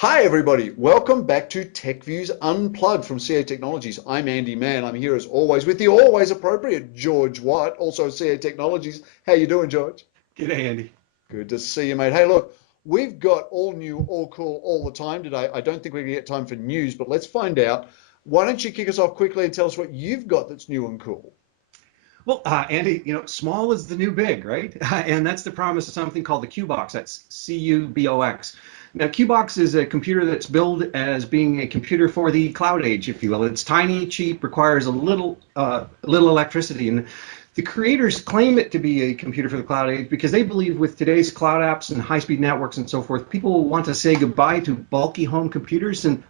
Hi everybody, welcome back to TechViews Unplugged from CA Technologies. I'm Andy Mann. I'm here as always with the always appropriate George White, also CA Technologies. How you doing, George? G'day, Andy. Good to see you, mate. Hey, look, we've got all new, all cool, all the time today. I don't think we're gonna get time for news, but let's find out. Why don't you kick us off quickly and tell us what you've got that's new and cool? Well, Andy, small is the new big, right? And that's the promise of something called the Q-Box. That's C-U-B-O-X. Now, Q-Box is a computer that's billed as being a computer for the cloud age, if you will. It's tiny, cheap, requires a little electricity, and the creators claim it to be a computer for the cloud age because they believe with today's cloud apps and high-speed networks and so forth, people will want to say goodbye to bulky home computers and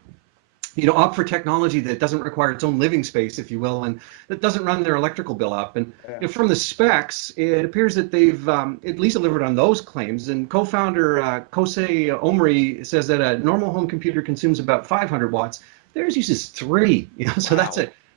opt for technology that doesn't require its own living space, if you will, and that doesn't run their electrical bill up. And Yeah. from the specs, it appears that they've at least delivered on those claims. And co-founder Kosei Omri says that a normal home computer consumes about 500 watts. Theirs uses 3. So Wow.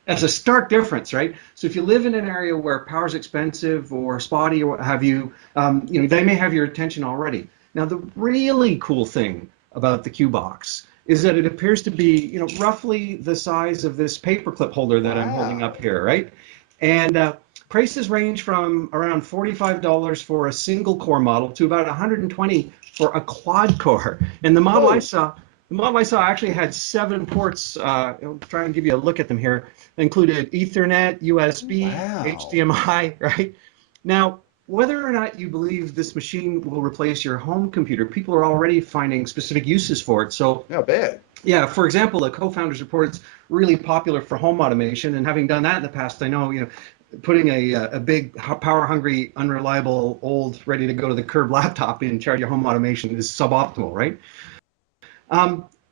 that's a stark difference, right? So if you live in an area where power's expensive or spotty or what have you, they may have your attention already. Now, the really cool thing about the Q-Box is that it appears to be, roughly the size of this paperclip holder that I'm holding up Wow. here, right? And prices range from around $45 for a single core model to about $120 for a quad core. And Whoa. the model I saw actually had 7 ports. I'll try and give you a look at them here. They included Ethernet, USB, Wow. HDMI, right? Now, whether or not you believe this machine will replace your home computer, people are already finding specific uses for it. So, Not bad. yeah, for example, the co-founders report it's really popular for home automation, and having done that in the past, I know, putting a big power-hungry, unreliable, old, ready to go to the curb laptop in charge of your home automation is suboptimal, right?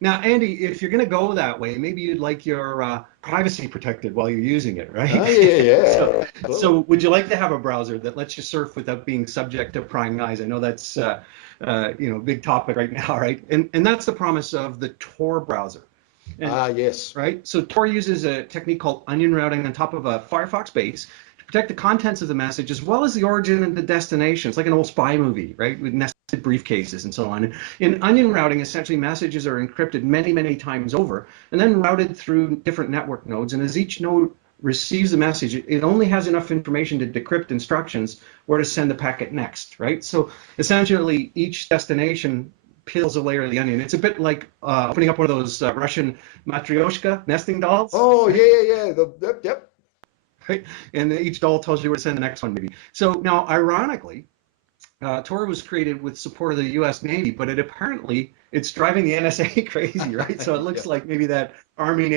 Now, Andy, if you're going to go that way, maybe you'd like your privacy protected while you're using it, right? Oh, yeah, so, yeah, absolutely. so would you like to have a browser that lets you surf without being subject to prying eyes? I know that's a big topic right now, right? And that's the promise of the Tor browser. And Ah, yes. right, so Tor uses a technique called onion routing on top of a Firefox base to protect the contents of the message as well as the origin and the destination. It's like an old spy movie, right, with nested briefcases and so on. In onion routing, essentially messages are encrypted many, many times over and then routed through different network nodes. And as each node receives the message, it only has enough information to decrypt instructions where to send the packet next, right? So essentially, each destination peels a layer of the onion. It's a bit like opening up one of those Russian matryoshka nesting dolls, Oh, yeah, right? yeah, yeah. Yep. Right? And each doll tells you where to send the next one, maybe. So now, ironically, Tor was created with support of the U.S. Navy, but it's driving the NSA crazy, right? So it Yeah. looks like maybe that Army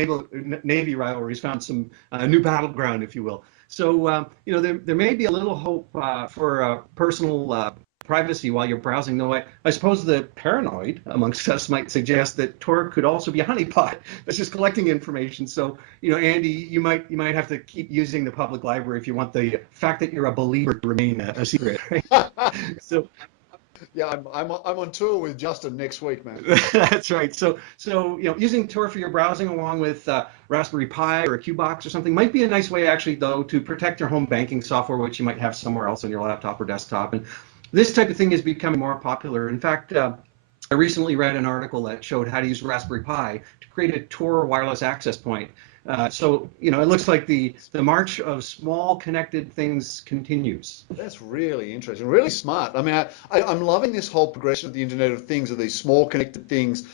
Navy rivalry's found some new battleground, if you will. So there may be a little hope for personal privacy while you're browsing. Though I suppose the paranoid amongst us might suggest that Tor could also be a honeypot that's just collecting information. So Andy, you might have to keep using the public library if you want the fact that you're a believer to remain a secret, right? So Yeah, I'm on tour with Justin next week, man. that's right. So using Tor for your browsing along with Raspberry Pi or a Qbox or something might be a nice way, actually, though, to protect your home banking software, which you might have somewhere else on your laptop or desktop. And this type of thing is becoming more popular. In fact, I recently read an article that showed how to use Raspberry Pi to create a Tor wireless access point. So it looks like the march of small connected things continues. That's really interesting, really smart. I mean, I'm loving this whole progression of the Internet of Things, of these small connected things,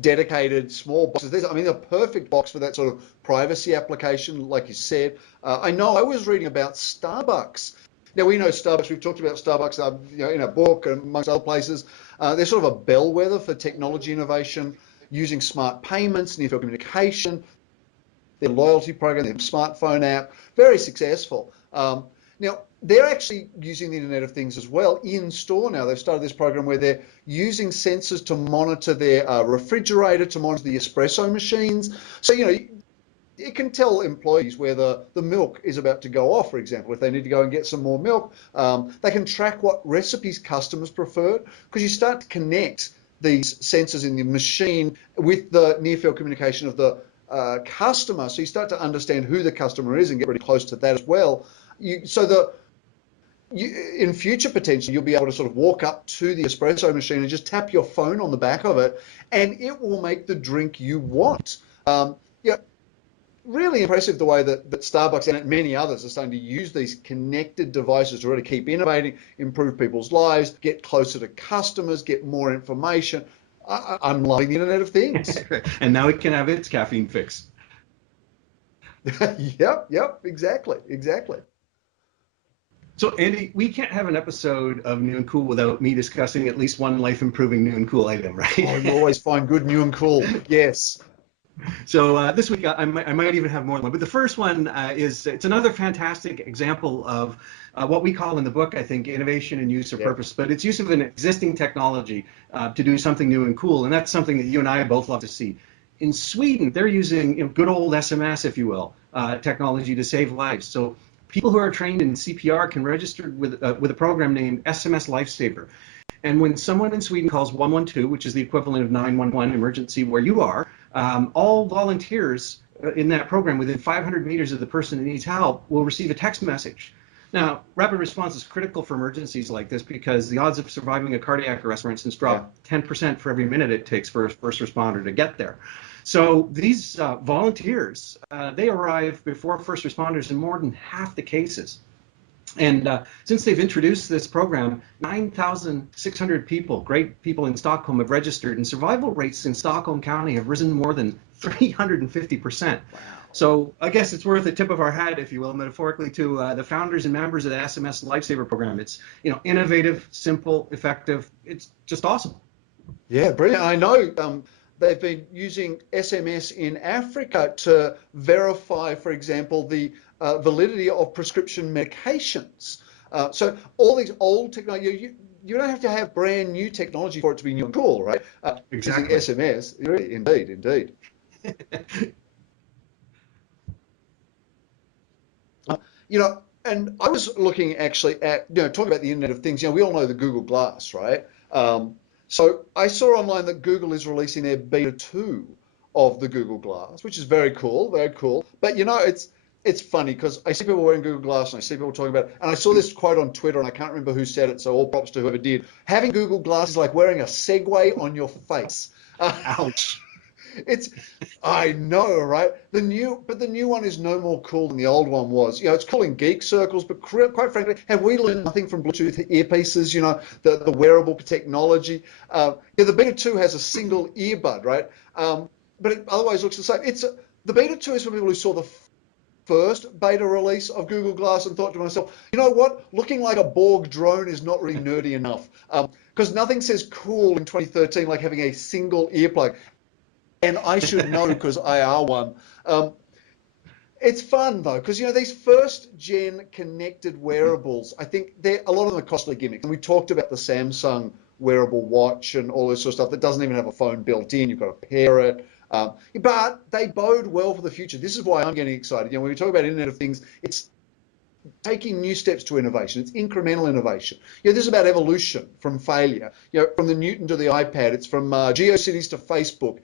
dedicated small boxes. I mean, a perfect box for that sort of privacy application, like you said. I know I was reading about Starbucks. Now, we know Starbucks, we've talked about Starbucks in a book and amongst other places. They're sort of a bellwether for technology innovation, using smart payments, near-field communication, their loyalty program, their smartphone app, very successful. Now, they're actually using the Internet of Things as well in store now. They've started this program where they're using sensors to monitor their refrigerator, to monitor the espresso machines. So, it can tell employees where the milk is about to go off, for example. If they need to go and get some more milk, they can track what recipes customers preferred, because you start to connect these sensors in the machine with the near-field communication of the customer. So you start to understand who the customer is and get really close to that as well. So in future potentially, you'll be able to sort of walk up to the espresso machine and just tap your phone on the back of it, and it will make the drink you want. Yeah, really impressive the way that Starbucks and many others are starting to use these connected devices to really keep innovating, improve people's lives, get closer to customers, get more information. I'm loving the Internet of Things. And now it can have its caffeine fix. Yep, exactly. So, Andy, we can't have an episode of New and Cool without me discussing at least one life-improving New and Cool item, right? Oh, you always find good, new, and cool. Yes. So this week I might even have more than one, but the first one it's another fantastic example of what we call in the book, I think, innovation and use of purpose, but it's use of an existing technology to do something new and cool, and that's something that you and I both love to see. In Sweden, they're using good old SMS, if you will, technology to save lives. So people who are trained in CPR can register with a program named SMS Lifesaver. And when someone in Sweden calls 112, which is the equivalent of 911 emergency where you are, all volunteers in that program within 500 meters of the person that needs help will receive a text message. Now, rapid response is critical for emergencies like this because the odds of surviving a cardiac arrest, for instance, drop 10% for every minute it takes for a first responder to get there. So these volunteers, they arrive before first responders in more than half the cases. And since they've introduced this program, 9,600 people, great people in Stockholm, have registered, and survival rates in Stockholm County have risen more than 350%. Wow. So I guess it's worth a tip of our hat, if you will, metaphorically, to the founders and members of the SMS Lifesaver program. It's innovative, simple, effective. It's just awesome. Yeah, brilliant. I know they've been using SMS in Africa to verify, for example, the validity of prescription medications. So all these old technology, you don't have to have brand new technology for it to be new and cool, right? Exactly. Using SMS, indeed. And I was looking actually at, talking about the Internet of Things. We all know the Google Glass, right? So I saw online that Google is releasing their beta 2 of the Google Glass, which is very cool, very cool. But it's funny because I see people wearing Google Glass and I see people talking about it. And I saw this quote on Twitter and I can't remember who said it, so all props to whoever did. Having Google Glass is like wearing a Segway on your face. Ouch. I know, right? The new one is no more cool than the old one was. It's cool in geek circles, but quite frankly, have we learned nothing from Bluetooth earpieces? The wearable technology. The Beta 2 has a single earbud, right? But it otherwise looks the same. The Beta 2 is for people who saw the first beta release of Google Glass and thought to myself, you know what? Looking like a Borg drone is not really nerdy enough. Because nothing says cool in 2013 like having a single earplug. And I should know because I are one. It's fun though, because these first gen connected wearables, I think a lot of them are costly gimmicks. And we talked about the Samsung wearable watch and all this sort of stuff that doesn't even have a phone built in. You've got to pair it. But they bode well for the future. This is why I'm getting excited. When we talk about Internet of Things, it's taking new steps to innovation. It's incremental innovation. This is about evolution from failure. From the Newton to the iPad. It's from GeoCities to Facebook.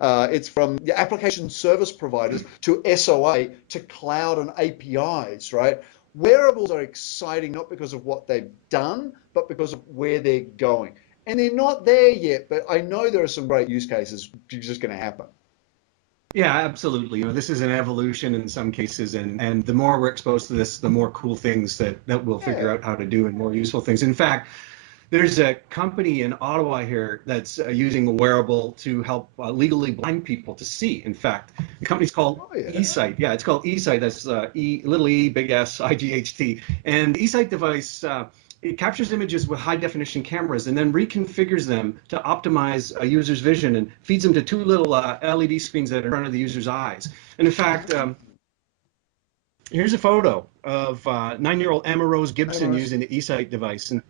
It's from the application service providers to SOA to cloud and APIs, right? Wearables are exciting not because of what they've done, but because of where they're going. And they're not there yet, but I know there are some great use cases just going to happen. Yeah, absolutely. This is an evolution in some cases, and the more we're exposed to this, the more cool things that we'll figure out how to do and more useful things. In fact, there's a company in Ottawa here that's using a wearable to help legally blind people to see. In fact, the company's called eSight. Yeah, it's called eSight. That's little e, big S, IGHT. And the eSight device, it captures images with high definition cameras and then reconfigures them to optimize a user's vision and feeds them to two little LED screens that are in front of the user's eyes. And in fact, here's a photo of 9-year-old Emma Rose Gibson using the eSight device. And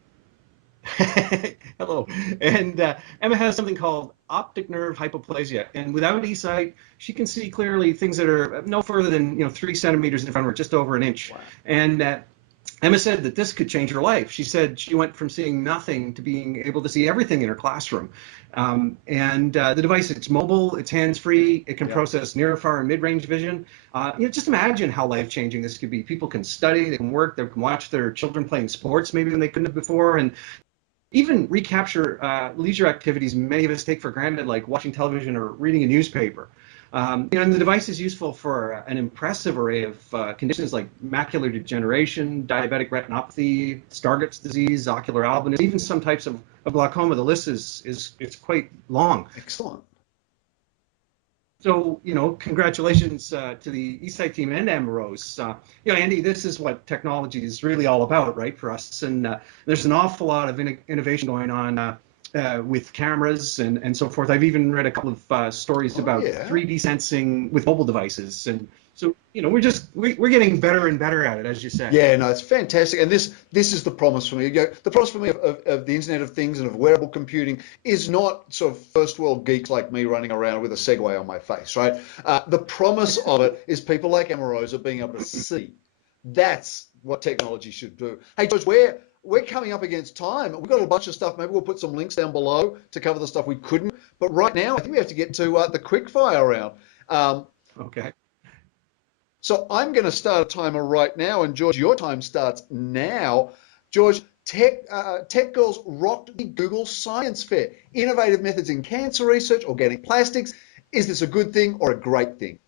hello. And Emma has something called optic nerve hypoplasia. And without eSight, she can see clearly things that are no further than 3 centimeters in front of her, just over an inch. Wow. And Emma said that this could change her life. She said she went from seeing nothing to being able to see everything in her classroom. The device, it's mobile, it's hands-free, it can Yeah. process near, far, and mid-range vision. Just imagine how life-changing this could be. People can study, they can work, they can watch their children playing sports maybe when they couldn't have before, and even recapture leisure activities many of us take for granted, like watching television or reading a newspaper. And the device is useful for an impressive array of conditions like macular degeneration, diabetic retinopathy, Stargardt's disease, ocular albinism, even some types of glaucoma. The list is it's quite long. Excellent. So, congratulations to the Eastside team and Ambrose. Andy, this is what technology is really all about, right, for us. And there's an awful lot of innovation going on with cameras and so forth. I've even read a couple of stories about 3D sensing with mobile devices. And so, we're getting better and better at it, as you said. Yeah, no, it's fantastic. And this is the promise for me. The promise for me of the Internet of Things and of wearable computing is not sort of first world geeks like me running around with a Segway on my face, right? The promise of it is people like Amarosa being able to see. That's what technology should do. Hey, George, we're coming up against time. We've got a bunch of stuff. Maybe we'll put some links down below to cover the stuff we couldn't. But right now, I think we have to get to the quickfire round. Okay. So I'm going to start a timer right now, and George, your time starts now. George, Tech Girls rocked the Google Science Fair. Innovative methods in cancer research, organic plastics. Is this a good thing or a great thing?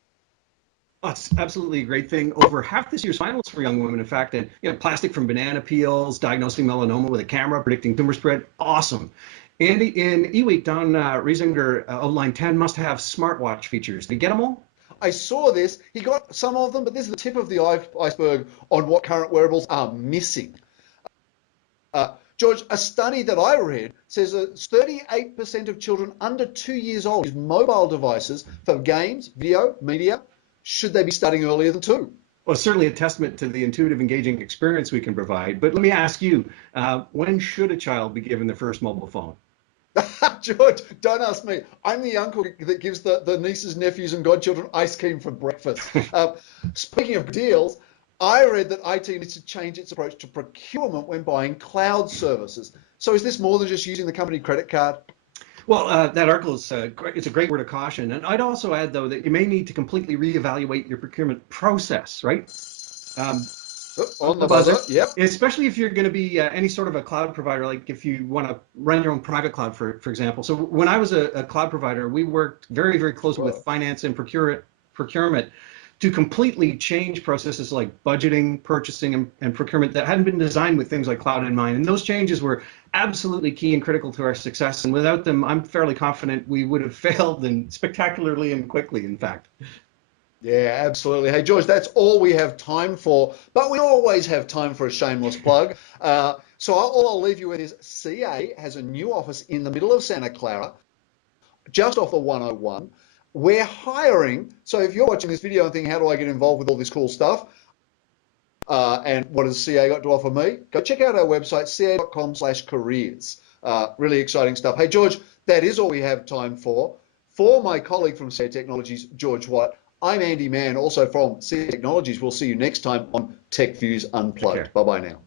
Oh, it's absolutely a great thing. Over half this year's finalists for young women, in fact, and plastic from banana peels, diagnosing melanoma with a camera, predicting tumor spread. Awesome. And in eWeek, Don Riesinger outlined 10 must-have smartwatch features. Did you get them all? I saw this. He got some of them, but this is the tip of the iceberg on what current wearables are missing. George, a study that I read says that 38% of children under 2 years old use mobile devices for games, video, media. Should they be starting earlier than 2? Well, it's certainly a testament to the intuitive, engaging experience we can provide. But let me ask you, when should a child be given their first mobile phone? George, don't ask me. I'm the uncle that gives the nieces, nephews, and godchildren ice cream for breakfast. Speaking of deals, I read that IT needs to change its approach to procurement when buying cloud services. So is this more than just using the company credit card? Well, that article is it's a great word of caution. And I'd also add, though, that you may need to completely reevaluate your procurement process, right? On the buzzer, yep. Especially if you're going to be any sort of a cloud provider, like if you want to run your own private cloud, for example. So when I was a cloud provider, we worked very, very closely with finance and procurement to completely change processes like budgeting, purchasing, and procurement that hadn't been designed with things like cloud in mind. And those changes were absolutely key and critical to our success. And without them, I'm fairly confident we would have failed, and spectacularly and quickly, in fact. Yeah, absolutely. Hey, George, that's all we have time for, but we always have time for a shameless plug. So all I'll leave you with is CA has a new office in the middle of Santa Clara, just off the 101. We're hiring. So if you're watching this video and thinking, how do I get involved with all this cool stuff? And what has CA got to offer me? Go check out our website, ca.com/careers. Really exciting stuff. Hey, George, that is all we have time for. For my colleague from CA Technologies, George White, I'm Andy Mann, also from CA Technologies. We'll see you next time on TechViews Unplugged. Bye-bye now.